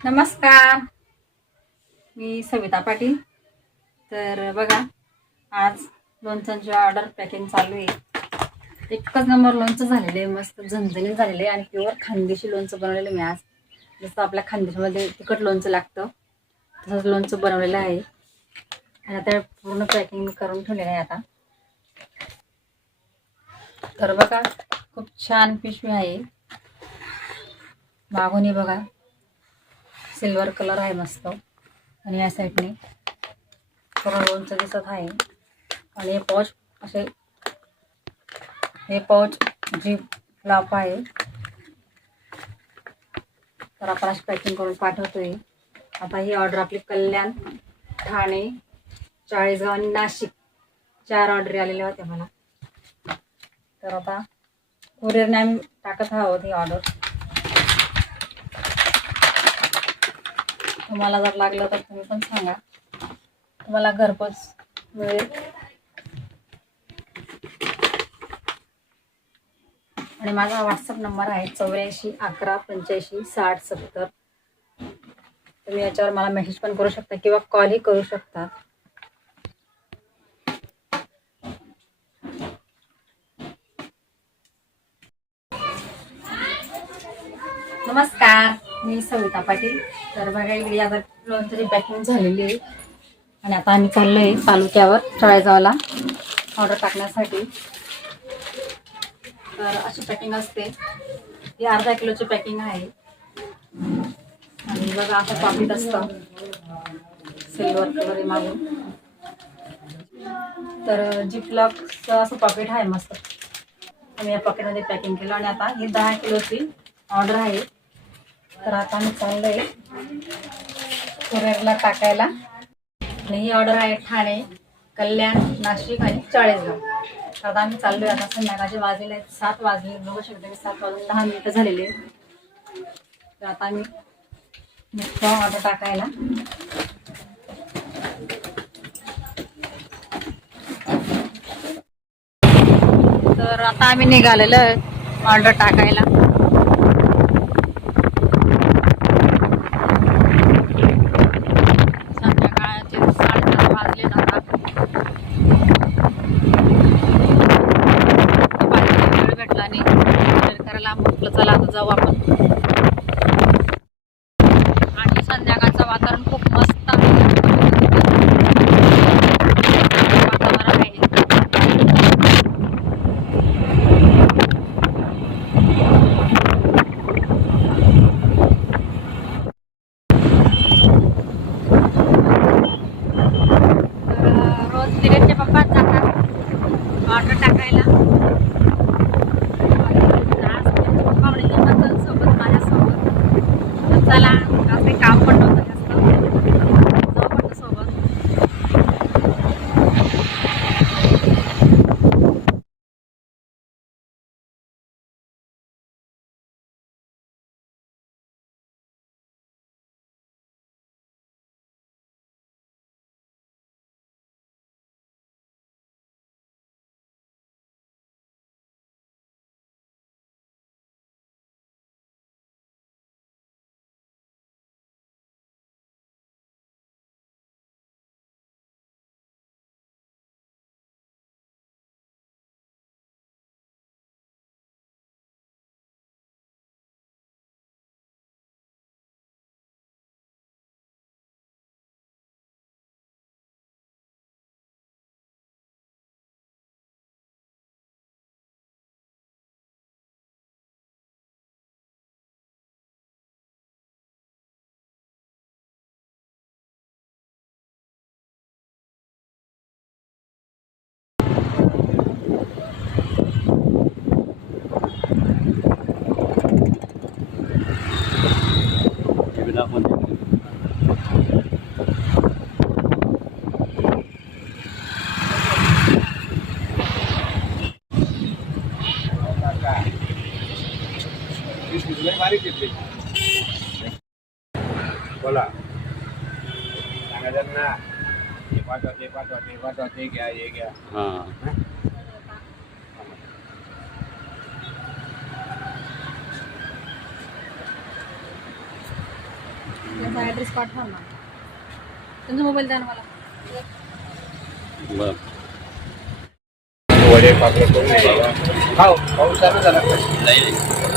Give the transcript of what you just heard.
नमस्कार. मी सविता पाटील. तर बघा आज लोणच्यांची ऑर्डर पॅकिंग चालू आहे. एकच नंबर लोणचं झालेलं आहे मस्त झणझणीत झालेलं आहे आणि प्युअर खानदेशी लोणचं बनवलेलं मी आज. जसं आपल्या खानदेशामध्ये तिखट लोणचं लागतं तसंच लोणचं बनवलेलं आहे. आणि आता पूर्ण पॅकिंग करून ठेवलेलं आहे आता. तर बघा खूप छान पिशवी आहे. मागून बघा सिल्वर कलर आहे मस्त. आणि या साईडने थोडं लोणचं दिसत आहे. आणि हे पॉच असे हे पॉच जी लाप आहे तर आपण अशी पॅकिंग करून पाठवतोय. आता ही ऑर्डर आपली कल्याण ठाणे चाळीसगाव आणि नाशिक. चार ऑर्डरी आलेल्या होत्या मला. तर आता कुरिअरने आम्ही टाकत आहोत ही ऑर्डर. तुम्हाला जर लागलं तर तुम्ही पण सांगा. तुम्हाला घरपोच मिळेल. आणि माझा व्हॉट्सअप नंबर आहे चौऱ्याऐंशी अकरा पंच्याऐंशी साठ सत्तर. तुम्ही याच्यावर मला मेसेज पण करू शकता किंवा कॉलही करू शकता. नमस्कार. मी सविता पाटील. तर बघा इकडे आता तरी पॅकिंग झालेली आहे आणि आता आम्ही आहे तालुक्यावर तळेगावला ऑर्डर टाकण्यासाठी. तर अशी पॅकिंग असते. ही अर्धा किलोची पॅकिंग आहे. आणि बघा असं पाकिट असतं. सिल्वर कलर मागून. तर जिपलॉकचं असं पॉकेट आहे मस्त. आम्ही या पॉकेटमध्ये पॅकिंग केलं. आणि आता ही दहा किलोची ऑर्डर आहे. तर आता आम्ही आहे कुरिअरला टाकायला. आणि ही ऑर्डर आहे ठाणे कल्याण नाशिक आणि चाळीसगाव. तर आता आम्ही चाललोय आता संध्याकाळचे वाजलेले आहेत सात वाजले बघू शकतो मी सात वाजून दहा मिनिटं झालेले तर आता आम्ही निघतो ऑर्डर टाकायला. तर आता आम्ही निघालेलं ऑर्डर टाकायला संध्याकाळचे साडेसात वाजले आता दुपारी वेळ भेटला नाही तर करायला म्हटलं चला आता जाऊ आपण आणि संध्याकाळचं वातावरण खूप मस्त आहे. वातावरण आहे रोज धीरजचे पप्पा जातात ऑर्डर टाकायला. पप्पा सोबत माझ्यासोबत. चला काम पण नव्हतं. बोला. सांगा त्यांना. हे पाठवा ते पाठवा ते पाठवा ते घ्या हे घ्या. हा. त्यांचा ॲड्रेस पाठवा ना. त्यांचा मोबाईल द्या ना मला. बरं. वडे पापड करून खाऊ पाऊस चालू झाला. नाही.